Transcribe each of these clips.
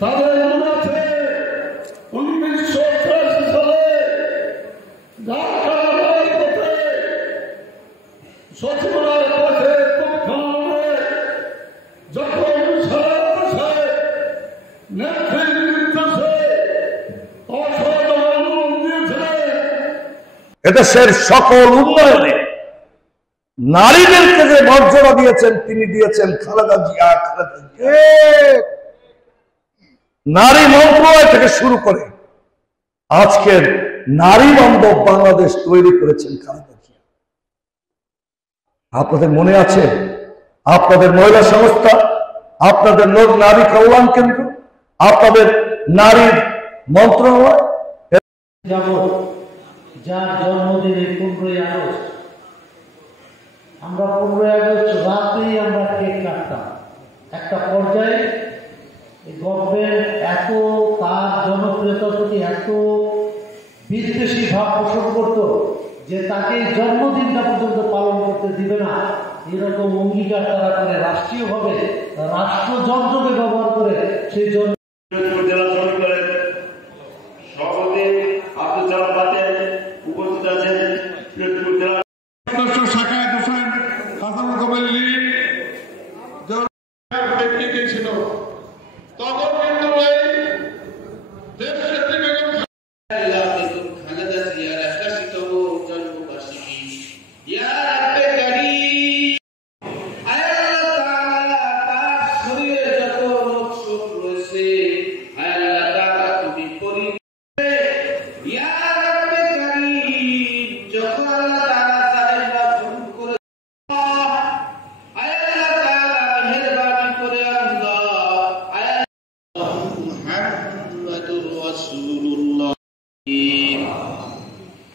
তাদের মনে আছে 1983 সালে ঢাকা রাজপথে সচিবালয়ের পাশে তৎক্ষণাৎ যখন সারা দেশে নেত্রীর নির্দেশে অসাধারণ আন্দোলন দিয়েছিলেন, এদেশের সকল উন্নয়নে নারীদেরকে যে মর্যাদা দিয়েছেন তিনি দিয়েছেন খালেদা জিয়া। নারী মন্ত্রণালয় থেকে শুরু করে আজকের নারী বান্ধব বাংলাদেশ তৈরি করেছেন খালেদা জিয়া। আপনাদের মনে আছে আপনাদের মহিলা সংস্থা, আপনাদের নারী কল্যাণ কেন্দ্র, আপনাদের নারী মন্ত্রণালয়, যার জন্মদিনে 15ই আগস্ট, আমরা 15ই আগস্ট রাতেই আমরা কেক কাটতাম। একটা পর্যায়ে গভর্নমেন্ট এত তার জনপ্রিয়তার প্রতি এত বিদ্বেষী ভাব পোষণ করত যে তাকে জন্মদিনটা পর্যন্ত পালন করতে দিবে না, এরকম অঙ্গীকার তারা করে রাষ্ট্রীয়ভাবে রাষ্ট্রযন্ত্রকে ব্যবহার করে সেই জন্য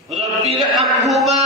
رب ارحمهما